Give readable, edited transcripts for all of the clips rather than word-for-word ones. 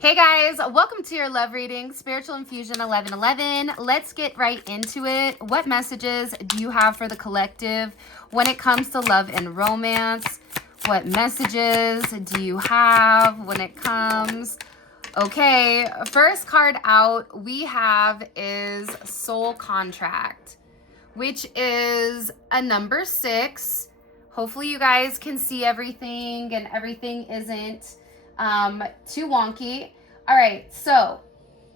Hey guys, welcome to your love reading, Spiritual Infusion 1111. Let's get right into it. What messages do you have for the collective when it comes to love and romance? What messages do you have when it comes? Okay, first card out we have is Soul Contract, which is a number 6. Hopefully you guys can see everything and everything isn't too wonky. All right, so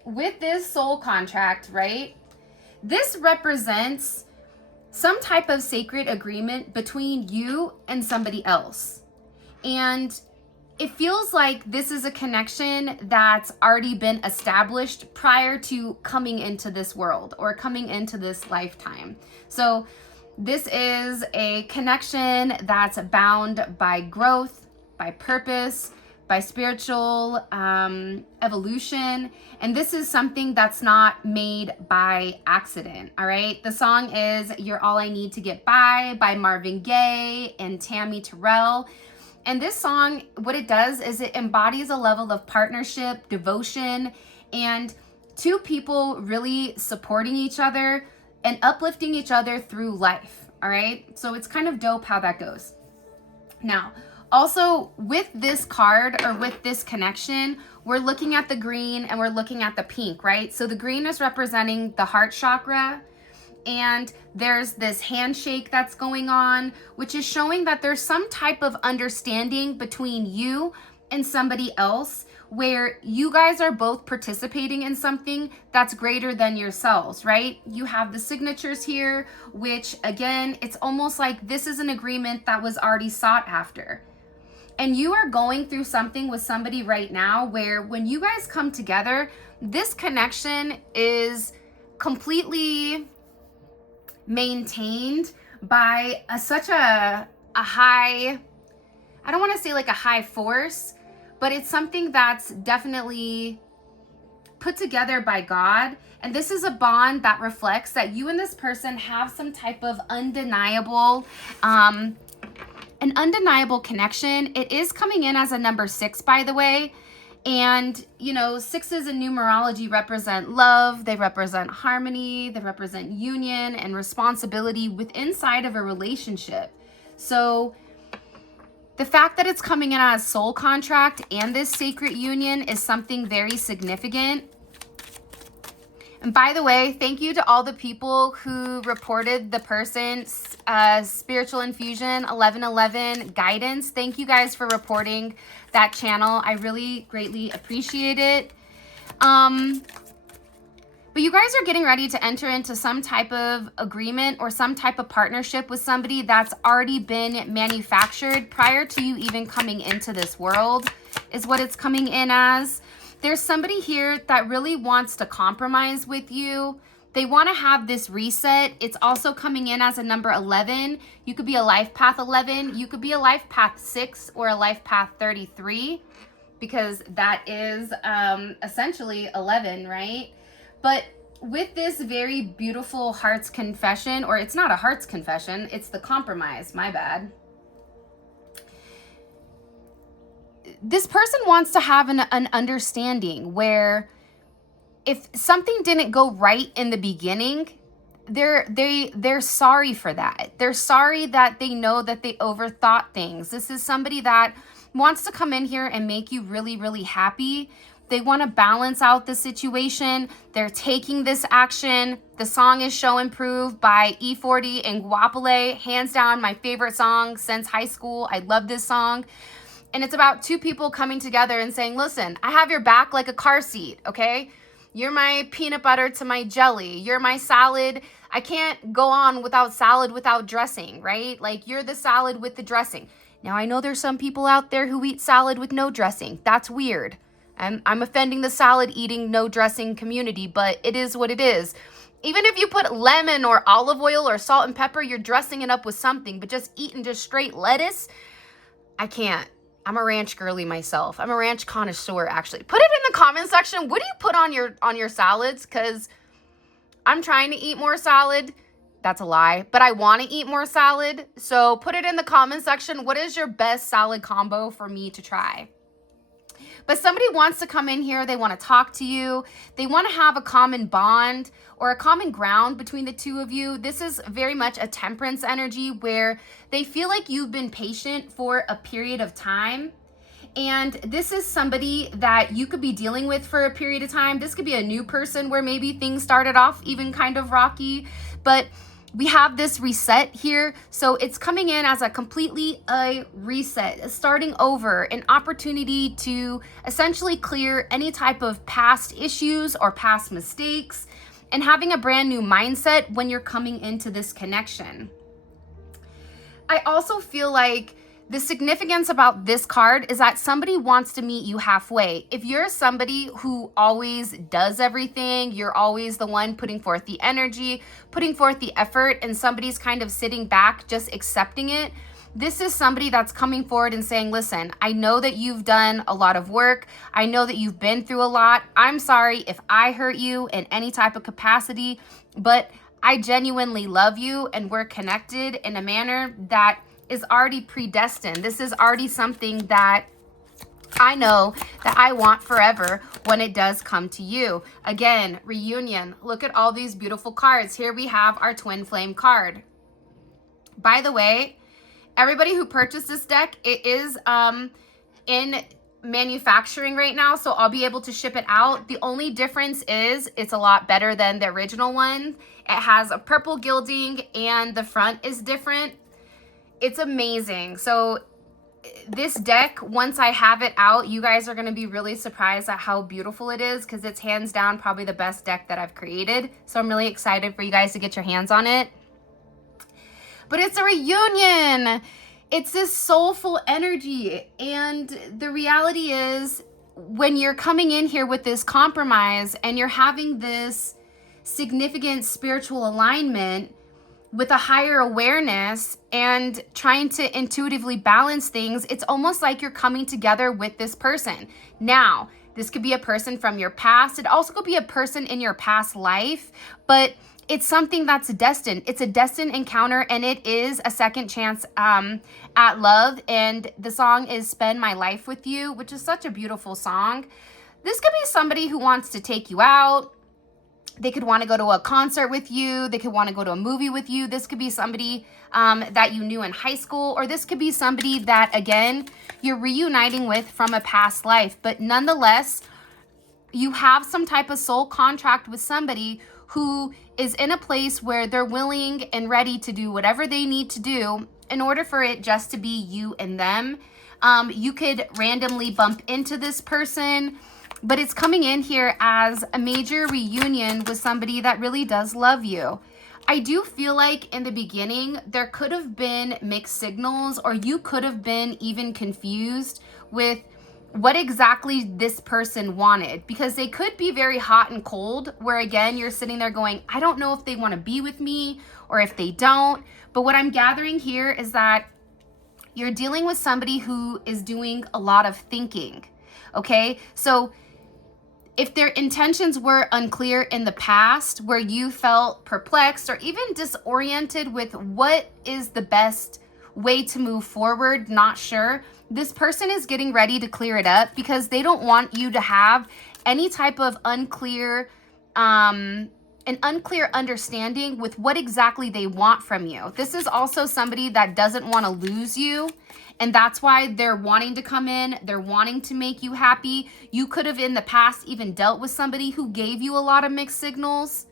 with this soul contract, right, this represents some type of sacred agreement between you and somebody else. And it feels like this is a connection that's already been established prior to coming into this world or coming into this lifetime. So this is a connection that's bound by growth, by purpose, by spiritual evolution. And this is something that's not made by accident, all right? The song is You're All I Need to Get by Marvin Gaye and Tammy Terrell. And this song, what it does is it embodies a level of partnership, devotion, and two people really supporting each other and uplifting each other through life, all right? So it's kind of dope how that goes. Now, also, with this card or with this connection, we're looking at the green and we're looking at the pink, right? So the green is representing the heart chakra, and there's this handshake that's going on, which is showing that there's some type of understanding between you and somebody else where you guys are both participating in something that's greater than yourselves, right? You have the signatures here, which again, it's almost like this is an agreement that was already sought after. And you are going through something with somebody right now where when you guys come together, this connection is completely maintained by such a high, I don't want to say like a high force, but it's something that's definitely put together by God. And this is a bond that reflects that you and this person have some type of undeniable an undeniable connection. It is coming in as a number 6, by the way. And, you know, 6s in numerology represent love. They represent harmony. They represent union and responsibility inside of a relationship. So the fact that it's coming in as soul contract and this sacred union is something very significant. And by the way, thank you to all the people who reported the person's Spiritual Infusion 1111 guidance. Thank you guys for reporting that channel. I really greatly appreciate it. But you guys are getting ready to enter into some type of agreement or some type of partnership with somebody that's already been manufactured prior to you even coming into this world, is what it's coming in as. There's somebody here that really wants to compromise with you. They want to have this reset. It's also coming in as a number 11. You could be a life path 11. You could be a life path 6 or a life path 33, because that is essentially 11, right? But with this very beautiful heart's confession, or it's not a heart's confession, it's the compromise, my bad. This person wants to have an understanding where if something didn't go right in the beginning, they're sorry for that. They're sorry that they know that they overthought things. This is somebody that wants to come in here and make you really, really happy. They want to balance out the situation. They're taking this action. The song is Show and Prove by E40 and Guapole. Hands down, my favorite song since high school. I love this song. And it's about two people coming together and saying, listen, I have your back like a car seat, okay? You're my peanut butter to my jelly. You're my salad. I can't go on without salad without dressing, right? Like, you're the salad with the dressing. Now, I know there's some people out there who eat salad with no dressing. That's weird. I'm offending the salad eating no dressing community, but it is what it is. Even if you put lemon or olive oil or salt and pepper, you're dressing it up with something, but just eating just straight lettuce, I can't. I'm a ranch girly myself. I'm a ranch connoisseur, actually. Put it in the comment section. What do you put on your salads? Because I'm trying to eat more salad. That's a lie. But I want to eat more salad. So put it in the comment section. What is your best salad combo for me to try? But somebody wants to come in here. They want to talk to you. They want to have a common bond or a common ground between the two of you. This is very much a temperance energy where they feel like you've been patient for a period of time. And this is somebody that you could be dealing with for a period of time. This could be a new person where maybe things started off even kind of rocky, but we have this reset here. So it's coming in as a completely a reset, starting over, an opportunity to essentially clear any type of past issues or past mistakes and having a brand new mindset when you're coming into this connection. I also feel like the significance about this card is that somebody wants to meet you halfway. If you're somebody who always does everything, you're always the one putting forth the energy, putting forth the effort, and somebody's kind of sitting back just accepting it, this is somebody that's coming forward and saying, listen, I know that you've done a lot of work. I know that you've been through a lot. I'm sorry if I hurt you in any type of capacity, but I genuinely love you and we're connected in a manner that is already predestined. This is already something that I know that I want forever when it does come to you. Again, reunion. Look at all these beautiful cards. Here we have our twin flame card. By the way, everybody who purchased this deck, it is in manufacturing right now, so I'll be able to ship it out. The only difference is it's a lot better than the original one. It has a purple gilding and the front is different. It's amazing. So this deck, once I have it out, you guys are going to be really surprised at how beautiful it is because it's hands down probably the best deck that I've created. So I'm really excited for you guys to get your hands on it. But it's a reunion. It's this soulful energy. And the reality is when you're coming in here with this compromise and you're having this significant spiritual alignment with a higher awareness and trying to intuitively balance things, it's almost like you're coming together with this person. Now, this could be a person from your past. It also could be a person in your past life, but it's something that's destined. It's a destined encounter, and it is a second chance at love. And the song is Spend My Life With You, which is such a beautiful song. This could be somebody who wants to take you out. They could want to go to a concert with you. They could want to go to a movie with you. This could be somebody that you knew in high school, or this could be somebody that, again, you're reuniting with from a past life. But nonetheless, you have some type of soul contract with somebody who is in a place where they're willing and ready to do whatever they need to do in order for it just to be you and them. You could randomly bump into this person, but it's coming in here as a major reunion with somebody that really does love you. I do feel like in the beginning, there could have been mixed signals, or you could have been even confused with what exactly this person wanted, because they could be very hot and cold, where again, you're sitting there going, I don't know if they want to be with me or if they don't. But what I'm gathering here is that you're dealing with somebody who is doing a lot of thinking. Okay, so if their intentions were unclear in the past, where you felt perplexed or even disoriented with what is the best way to move forward, not sure, this person is getting ready to clear it up because they don't want you to have any type of unclear understanding with what exactly they want from you. This is also somebody that doesn't want to lose you. And that's why they're wanting to come in. They're wanting to make you happy. You could have in the past even dealt with somebody who gave you a lot of mixed signals.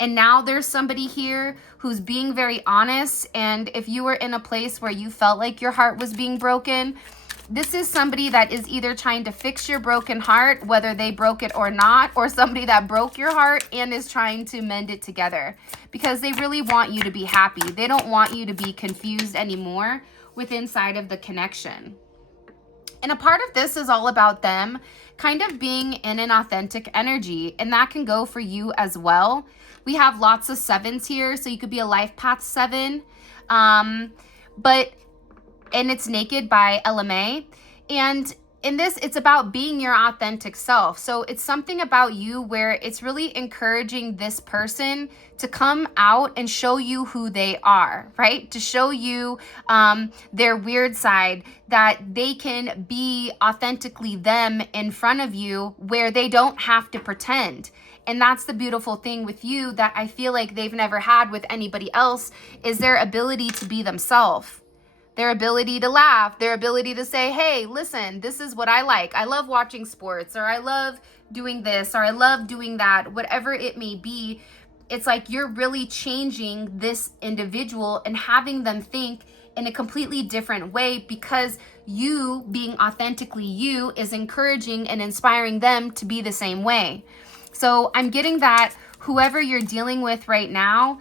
And now there's somebody here who's being very honest. And if you were in a place where you felt like your heart was being broken, this is somebody that is either trying to fix your broken heart, whether they broke it or not, or somebody that broke your heart and is trying to mend it together because they really want you to be happy. They don't want you to be confused anymore with inside of the connection. And a part of this is all about them kind of being in an authentic energy, and that can go for you as well. We have lots of sevens here, so you could be a life path 7, and it's Naked by LMA. And in this, it's about being your authentic self. So it's something about you where it's really encouraging this person to come out and show you who they are, right? To show you their weird side, that they can be authentically them in front of you where they don't have to pretend. And that's the beautiful thing with you that I feel like they've never had with anybody else, is their ability to be themselves. Their ability to laugh, their ability to say, hey, listen, this is what I like. I love watching sports, or I love doing this, or I love doing that, whatever it may be. It's like you're really changing this individual and having them think in a completely different way, because you being authentically you is encouraging and inspiring them to be the same way. So I'm getting that whoever you're dealing with right now,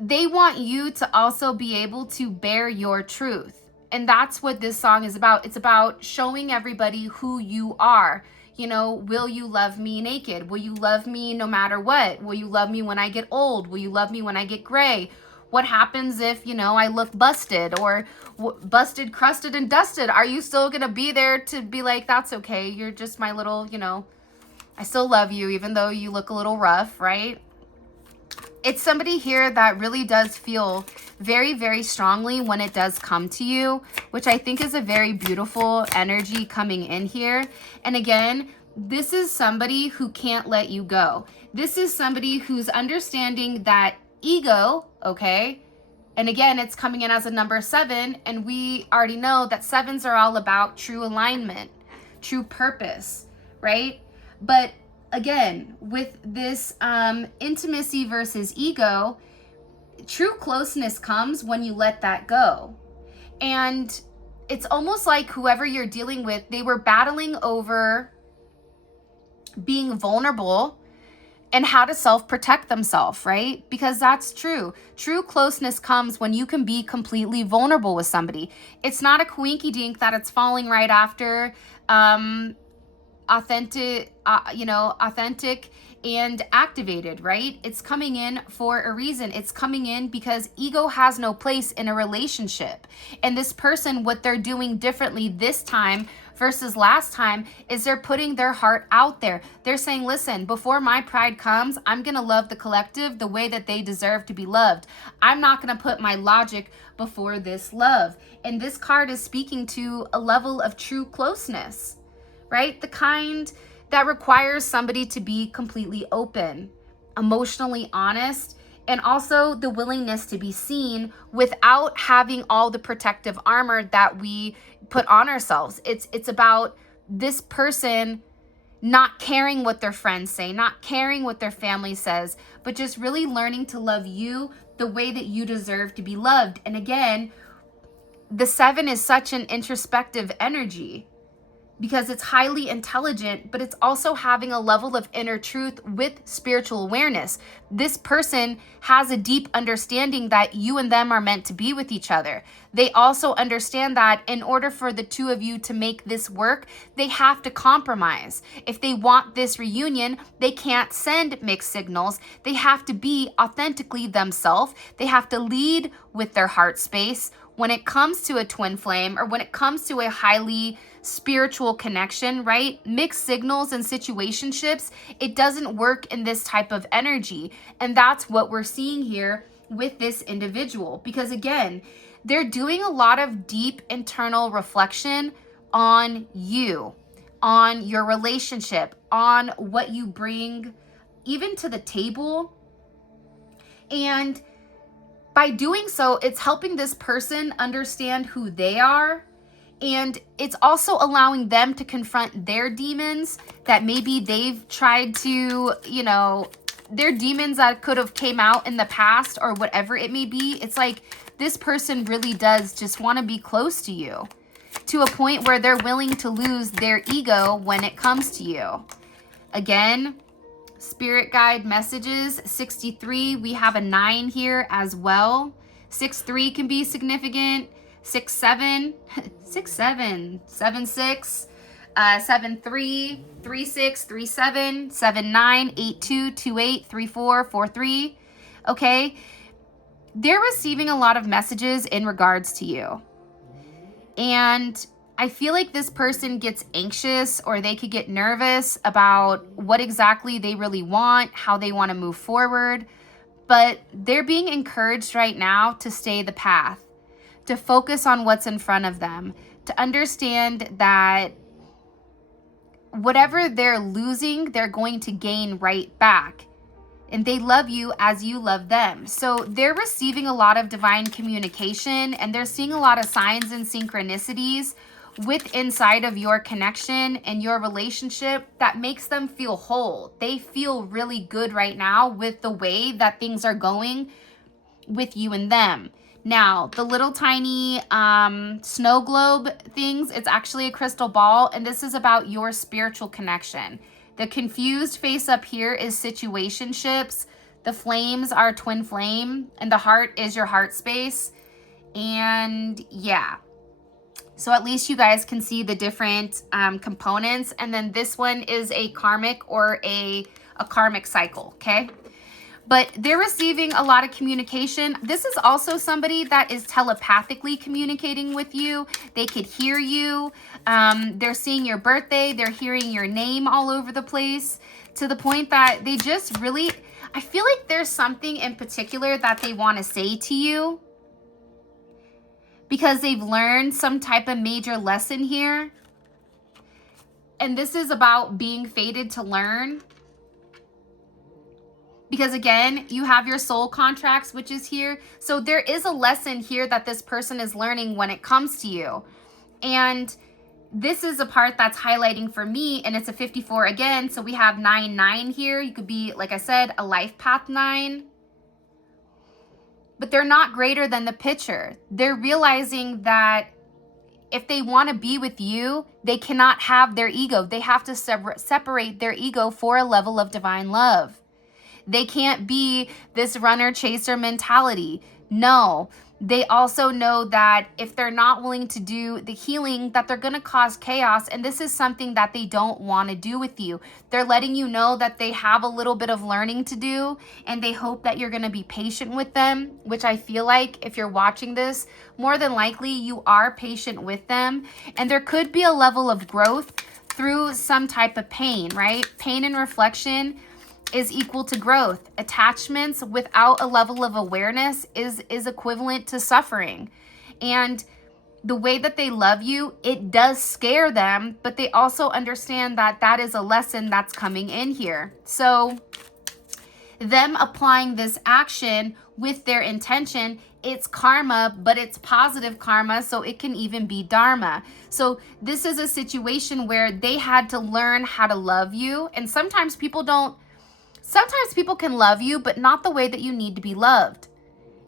they want you to also be able to bear your truth. And that's what this song is about. It's about showing everybody who you are. You know, will you love me naked? Will you love me no matter what? Will you love me when I get old? Will you love me when I get gray? What happens if, you know, I look busted or busted, crusted, and dusted? Are you still going to be there to be like, that's okay, you're just my little, you know, I still love you even though you look a little rough, right? It's somebody here that really does feel very, very strongly when it does come to you, which I think is a very beautiful energy coming in here. And again, this is somebody who can't let you go. This is somebody who's understanding that ego, okay? And again, it's coming in as a number 7, and we already know that 7s are all about true alignment, true purpose, right? But again, with this intimacy versus ego, true closeness comes when you let that go. And it's almost like whoever you're dealing with, they were battling over being vulnerable and how to self-protect themselves, right? Because that's true. True closeness comes when you can be completely vulnerable with somebody. It's not a coinky dink that it's falling right after authentic and activated, right? It's coming in for a reason. It's coming in because ego has no place in a relationship. And this person, what they're doing differently this time versus last time is they're putting their heart out there. They're saying, listen, before my pride comes, I'm going to love the collective the way that they deserve to be loved. I'm not going to put my logic before this love. And this card is speaking to a level of true closeness, right? The kind that requires somebody to be completely open, emotionally honest, and also the willingness to be seen without having all the protective armor that we put on ourselves. It's about this person not caring what their friends say, not caring what their family says, but just really learning to love you the way that you deserve to be loved. And again, the 7 is such an introspective energy, because it's highly intelligent, but it's also having a level of inner truth with spiritual awareness. This person has a deep understanding that you and them are meant to be with each other. They also understand that in order for the two of you to make this work, they have to compromise. If they want this reunion, they can't send mixed signals. They have to be authentically themselves. They have to lead with their heart space. When it comes to a twin flame, or when it comes to a highly spiritual connection, right? Mixed signals and situationships, it doesn't work in this type of energy. And that's what we're seeing here with this individual. Because again, they're doing a lot of deep internal reflection on you, on your relationship, on what you bring even to the table. And by doing so, it's helping this person understand who they are. And it's also allowing them to confront their demons that maybe they've tried to, you know, their demons that could have came out in the past or whatever it may be. It's like this person really does just want to be close to you to a point where they're willing to lose their ego when it comes to you. Again, spirit guide messages, 63, we have a 9 here as well. 6-3 can be significant. 6-7, 6-7, 7-6, 7-3, 3-6, 3-7, 7-9, 8-2, 2-8, 3-4, 4-3. Okay, they're receiving a lot of messages in regards to you. And I feel like this person gets anxious, or they could get nervous about what exactly they really want, how they want to move forward. But they're being encouraged right now to stay the path, to focus on what's in front of them, to understand that whatever they're losing, they're going to gain right back. And they love you as you love them. So they're receiving a lot of divine communication, and they're seeing a lot of signs and synchronicities with inside of your connection and your relationship that makes them feel whole. They feel really good right now with the way that things are going with you and them. Now, the little tiny snow globe things, it's actually a crystal ball, and this is about your spiritual connection. The confused face up here is situationships. The flames are twin flame, and the heart is your heart space. And yeah, so at least you guys can see the different components. And then this one is a karmic or a karmic cycle, okay? But they're receiving a lot of communication. This is also somebody that is telepathically communicating with you. They could hear you. They're seeing your birthday. They're hearing your name all over the place, to the point that they just really, I feel like there's something in particular that they want to say to you because they've learned some type of major lesson here. And this is about being fated to learn. Because again, you have your soul contracts, which is here. So there is a lesson here that this person is learning when it comes to you. And this is a part that's highlighting for me, and it's a 54 again. So we have 9-9 here. You could be, like I said, a life path 9. But they're not greater than the picture. They're realizing that if they want to be with you, they cannot have their ego. They have to separate their ego for a level of divine love. They can't be this runner-chaser mentality. No, they also know that if they're not willing to do the healing, that they're going to cause chaos. And this is something that they don't want to do with you. They're letting you know that they have a little bit of learning to do, and they hope that you're going to be patient with them, which I feel like if you're watching this, more than likely you are patient with them. And there could be a level of growth through some type of pain, right? Pain and reflection is equal to growth. Attachments without a level of awareness is equivalent to suffering. And the way that they love you, it does scare them, but they also understand that that is a lesson that's coming in here. So them applying this action with their intention, it's karma, but it's positive karma, so it can even be dharma. So this is a situation where they had to learn how to love you. And sometimes people can love you, but not the way that you need to be loved.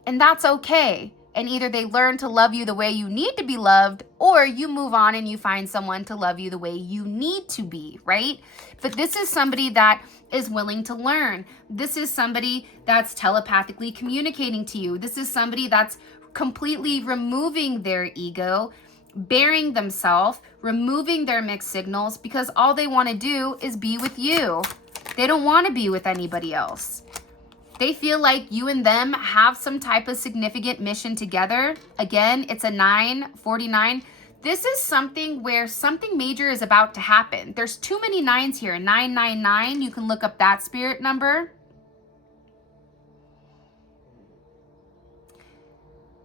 And that's okay. And either they learn to love you the way you need to be loved, or you move on and you find someone to love you the way you need to be, right? But this is somebody that is willing to learn. This is somebody that's telepathically communicating to you. This is somebody that's completely removing their ego, bearing themselves, removing their mixed signals, because all they want to do is be with you. They don't want to be with anybody else. They feel like you and them have some type of significant mission together. Again, it's a 949. This is something where something major is about to happen. There's too many 9s here. 999, you can look up that spirit number.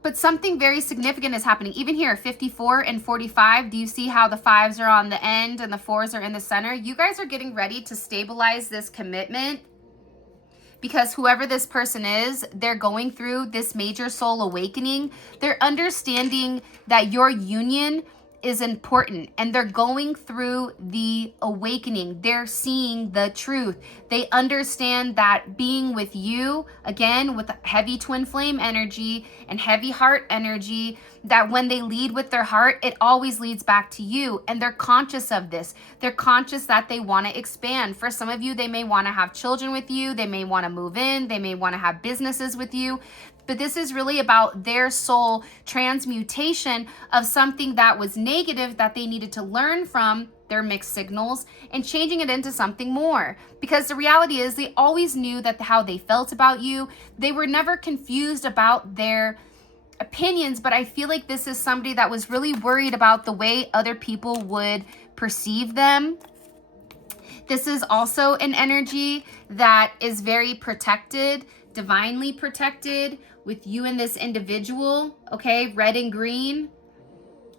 But something very significant is happening. Even here, 54 and 45, do you see how the 5s are on the end and the 4s are in the center? You guys are getting ready to stabilize this commitment, because whoever this person is, they're going through this major soul awakening. They're understanding that your union is important, and they're going through the awakening. They're seeing the truth. They understand that being with you, again, with heavy twin flame energy and heavy heart energy, that when they lead with their heart, it always leads back to you. And they're conscious of this. They're conscious that they want to expand. For some of you, they may want to have children with you. They may want to move in. They may want to have businesses with you. But this is really about their soul transmutation of something that was negative that they needed to learn from their mixed signals and changing it into something more. Because the reality is they always knew that how they felt about you. They were never confused about their opinions, but I feel like this is somebody that was really worried about the way other people would perceive them. This is also an energy that is very protected, divinely protected with you and this individual, okay? Red and green,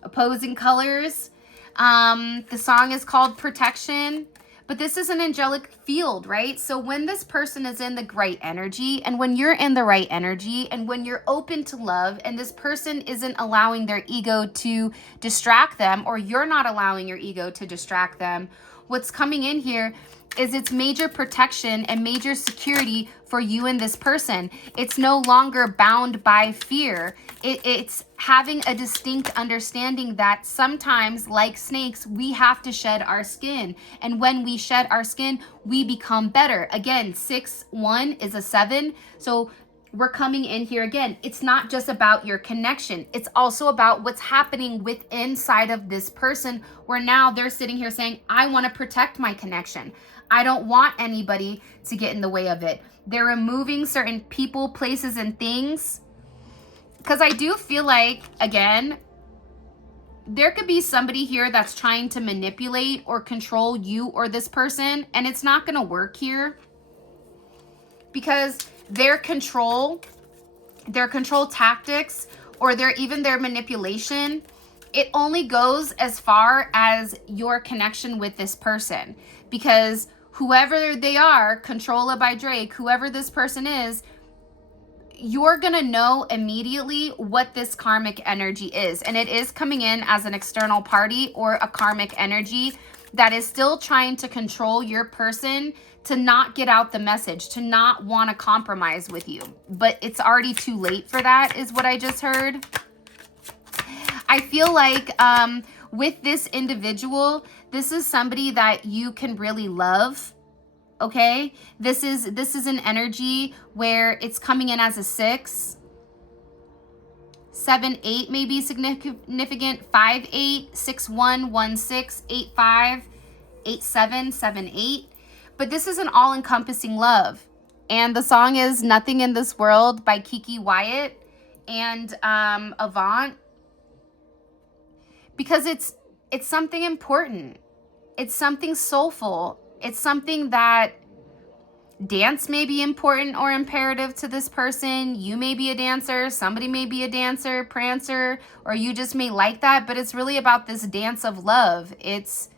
opposing colors. The song is called Protection. But this is an angelic field, right? So when this person is in the right energy, and when you're in the right energy, and when you're open to love, and this person isn't allowing their ego to distract them, or you're not allowing your ego to distract them, what's coming in here is it's major protection and major security for you and this person. It's no longer bound by fear. It's having a distinct understanding that sometimes, like snakes, we have to shed our skin. And when we shed our skin, we become better. Again, 6-1 is a 7. So we're coming in here again. It's not just about your connection. It's also about what's happening with inside of this person, where now they're sitting here saying, I want to protect my connection. I don't want anybody to get in the way of it. They're removing certain people, places, and things. Because I do feel like, again, there could be somebody here that's trying to manipulate or control you or this person, and it's not going to work here. Because their control tactics, or their manipulation, it only goes as far as your connection with this person. Because whoever they are, Controlla by Drake, whoever this person is, you're gonna know immediately what this karmic energy is. And it is coming in as an external party or a karmic energy that is still trying to control your person, to not get out the message, to not want to compromise with you. But it's already too late for that, is what I just heard. I feel like with this individual, this is somebody that you can really love. Okay, this is an energy where it's coming in as a 6. 7-8 may be significant. 5-8, 6-1, 1-6, 8-5, 8-7, 7-8. But this is an all-encompassing love. And the song is Nothing in This World by Kiki Wyatt and Avant. Because it's something important. It's something soulful. It's something that dance may be important or imperative to this person. You may be a dancer. Somebody may be a dancer, prancer, or you just may like that. But it's really about this dance of love. It's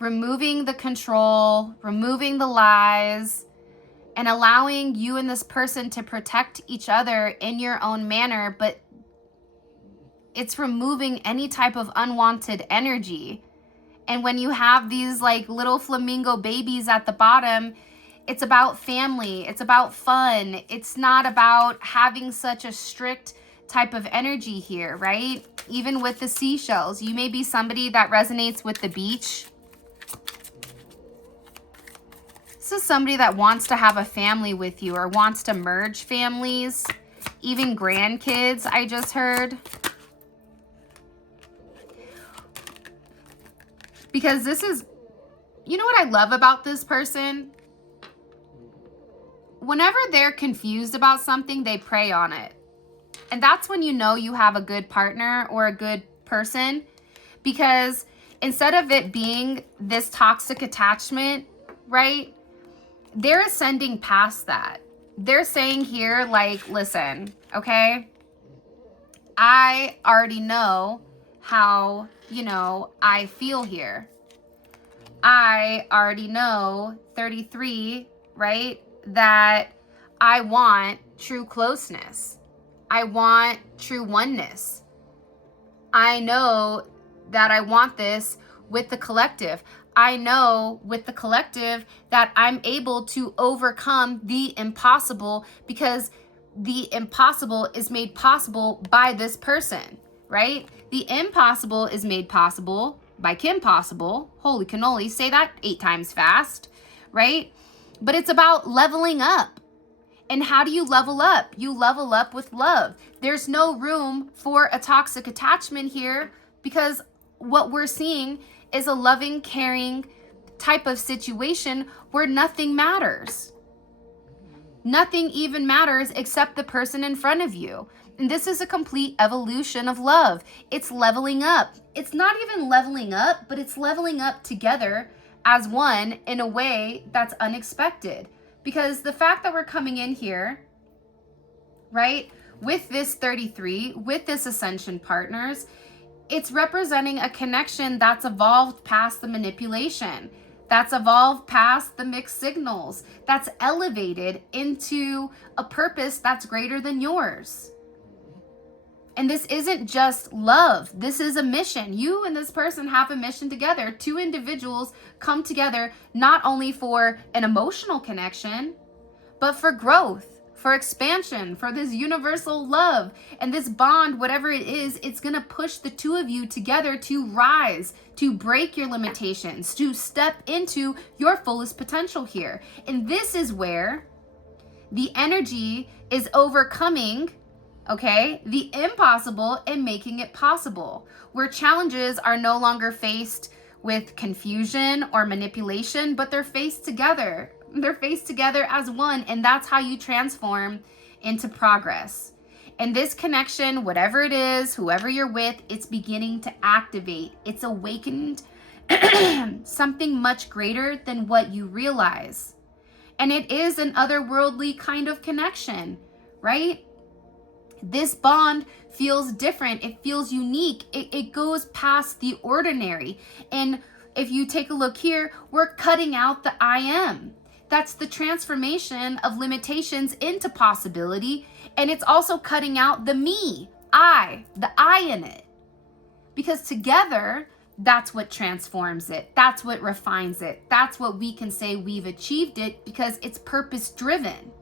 removing the control, removing the lies, and allowing you and this person to protect each other in your own manner. But it's removing any type of unwanted energy. And when you have these like little flamingo babies at the bottom, it's about family. It's about fun. It's not about having such a strict type of energy here, right? Even with the seashells, you may be somebody that resonates with the beach. This is somebody that wants to have a family with you or wants to merge families, even grandkids, I just heard. Because this is, you know what I love about this person? Whenever they're confused about something, they prey on it. And that's when you know you have a good partner or a good person. Because instead of it being this toxic attachment, right? They're ascending past that. They're saying here, like, listen, okay? I already know how, I feel here. I already know, 33, right? That I want true closeness. I want true oneness. I know that I want this with the collective. I know with the collective that I'm able to overcome the impossible, because the impossible is made possible by this person, right? The impossible is made possible by Kim Possible. Holy cannoli, say that 8 times fast, right? But it's about leveling up. And how do you level up? You level up with love. There's no room for a toxic attachment here, because what we're seeing is a loving, caring type of situation where nothing matters. Nothing even matters except the person in front of you. And this is a complete evolution of love. It's leveling up. It's not even leveling up, but it's leveling up together as one in a way that's unexpected. Because the fact that we're coming in here, right, with this 33, with this ascension partners, it's representing a connection that's evolved past the manipulation, that's evolved past the mixed signals, that's elevated into a purpose that's greater than yours. And this isn't just love. This is a mission. You and this person have a mission together. Two individuals come together not only for an emotional connection, but for growth, for expansion, for this universal love. And this bond, whatever it is, it's going to push the two of you together to rise, to break your limitations, to step into your fullest potential here. And this is where the energy is overcoming, okay, the impossible and making it possible, where challenges are no longer faced with confusion or manipulation, but they're faced together. They're faced together as one, and that's how you transform into progress. And this connection, whatever it is, whoever you're with, it's beginning to activate. It's awakened something much greater than what you realize. And it is an otherworldly kind of connection, right? This bond feels different. It feels unique. It goes past the ordinary. And if you take a look here, we're cutting out the I am. That's the transformation of limitations into possibility. And it's also cutting out the me, the I in it. Because together, that's what transforms it. That's what refines it. That's what we can say we've achieved it, because it's purpose-driven.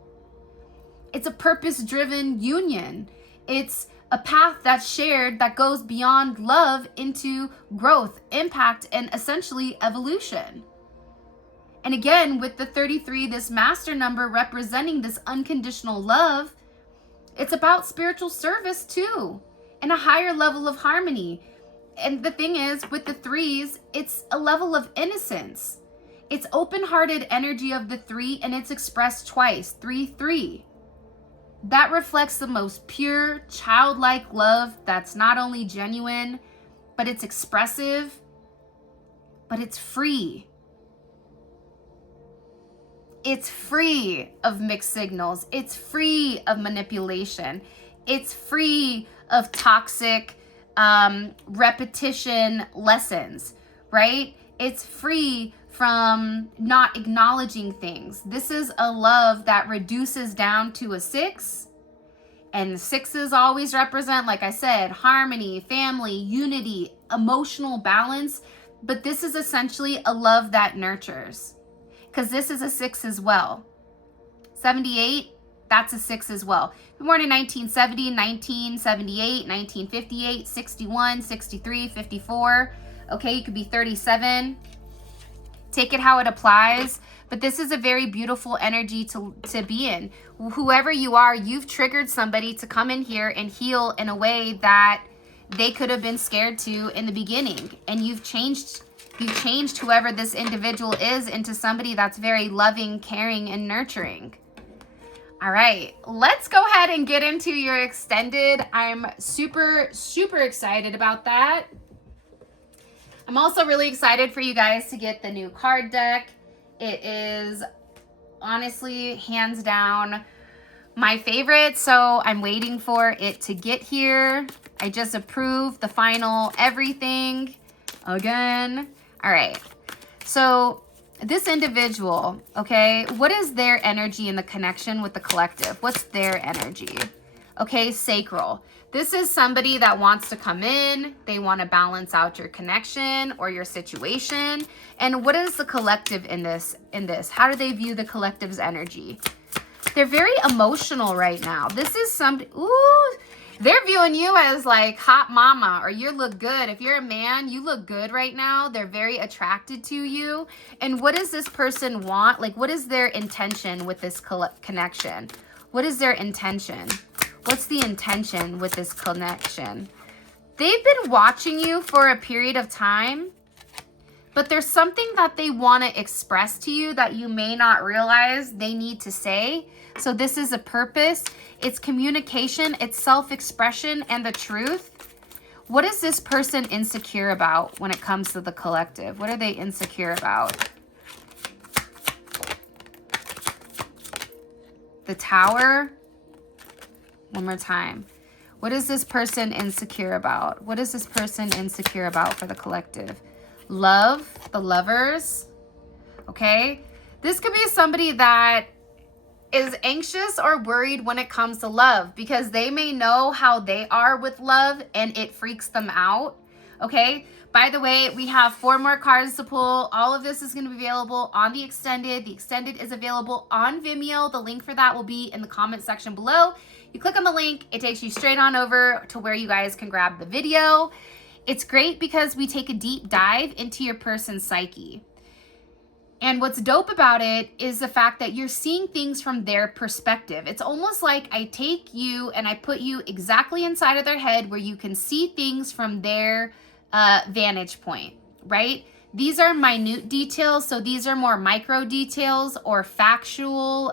It's a purpose-driven union. It's a path that's shared that goes beyond love into growth, impact, and essentially evolution. And again, with the 33, this master number representing this unconditional love, it's about spiritual service too, and a higher level of harmony. And the thing is, with the threes, it's a level of innocence. It's open-hearted energy of the three, and it's expressed twice, 3-3. That reflects the most pure, childlike love that's not only genuine, but it's expressive, but it's free. It's free of mixed signals. It's free of manipulation. It's free of toxic repetition lessons, right? It's free from not acknowledging things. This is a love that reduces down to a 6. And 6s always represent, like I said, harmony, family, unity, emotional balance. But this is essentially a love that nurtures, because this is a 6 as well. 78, that's a 6 as well. Born in 1970, 1978, 1958, 61, 63, 54. Okay, you could be 37. Take it how it applies. But this is a very beautiful energy to be in. Whoever you are, you've triggered somebody to come in here and heal in a way that they could have been scared to in the beginning. And you've changed whoever this individual is into somebody that's very loving, caring, and nurturing. All right, let's go ahead and get into your extended. I'm super, super excited about that. I'm also really excited for you guys to get the new card deck. It is honestly, hands down, my favorite, so I'm waiting for it to get here. I just approved the final everything again. All right, so this individual, okay, what is their energy in the connection with the collective? What's their energy? Okay, sacral. This is somebody that wants to come in. They want to balance out your connection or your situation. And what is the collective in this? How do they view the collective's energy? They're very emotional right now. This is somebody, ooh, they're viewing you as like hot mama, or you look good. If you're a man, you look good right now. They're very attracted to you. And what does this person want? Like, what is their intention with this connection? What is their intention? What's the intention with this connection? They've been watching you for a period of time. but there's something that they want to express to you that you may not realize they need to say. So this is a purpose. It's communication, it's self-expression, and the truth. What is this person insecure about when it comes to the collective? What are they insecure about? The Tower. One more time. What is this person insecure about? What is this person insecure about for the collective? Love, the Lovers. Okay. This could be somebody that is anxious or worried when it comes to love, because they may know how they are with love and it freaks them out. Okay. By the way, we have 4 more cards to pull. All of this is going to be available on the Extended. The Extended is available on Vimeo. The link for that will be in the comment section below. You click on the link, it takes you straight on over to where you guys can grab the video. It's great because we take a deep dive into your person's psyche. And what's dope about it is the fact that you're seeing things from their perspective. It's almost like I take you and I put you exactly inside of their head where you can see things from their vantage point, right? These are minute details, so these are more micro details or factual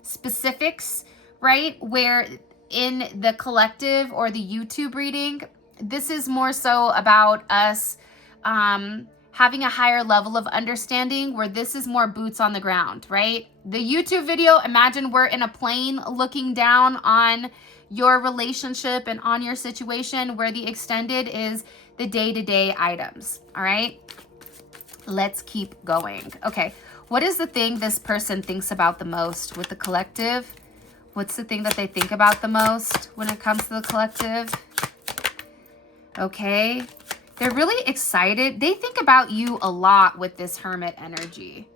specifics, right? Where in the collective or the YouTube reading, this is more so about us having a higher level of understanding, where this is more boots on the ground, right? The YouTube video, imagine we're in a plane looking down on your relationship and on your situation, where the Extended is the day-to-day items. All right, let's keep going. Okay, what is the thing this person thinks about the most with the collective? What's the thing that they think about the most when it comes to the collective? Okay, they're really excited. They think about you a lot with this Hermit energy.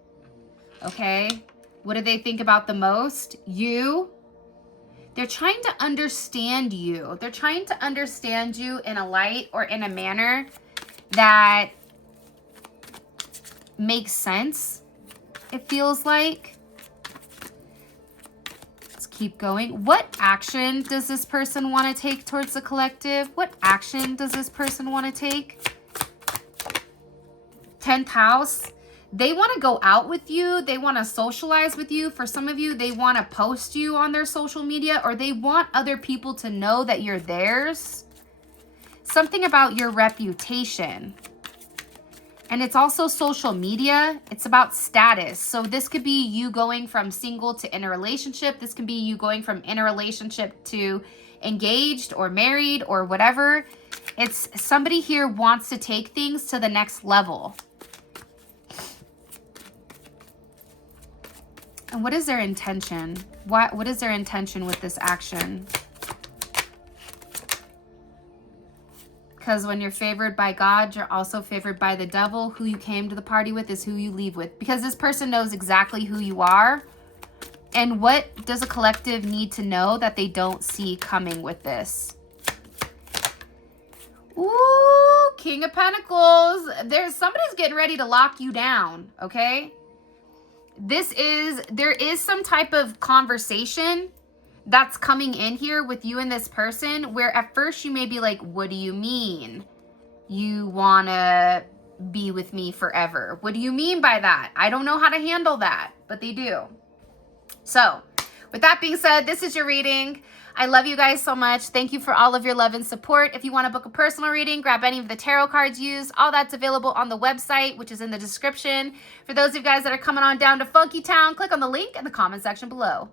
Okay, what do they think about the most? You. They're trying to understand you. They're trying to understand you in a light or in a manner that makes sense, it feels like. Let's keep going. What action does this person want to take towards the collective? What action does this person want to take? 10th house. They want to go out with you. They want to socialize with you. For some of you, they want to post you on their social media, or they want other people to know that you're theirs. Something about your reputation. And it's also social media. It's about status. So this could be you going from single to in a relationship. This can be you going from in a relationship to engaged or married or whatever. It's somebody here wants to take things to the next level. And what is their intention? What is their intention with this action? Because when you're favored by God, you're also favored by the devil. Who you came to the party with is who you leave with. Because this person knows exactly who you are. And what does a collective need to know that they don't see coming with this? Ooh, King of Pentacles. Somebody's getting ready to lock you down, okay? There is some type of conversation that's coming in here with you and this person, where at first you may be like, what do you mean you want to be with me forever? What do you mean by that? I don't know how to handle that, but they do. So with that being said, this is your reading. I love you guys so much. Thank you for all of your love and support. If you want to book a personal reading, grab any of the tarot cards used. All that's available on the website, which is in the description. For those of you guys that are coming on down to Funky Town, click on the link in the comment section below.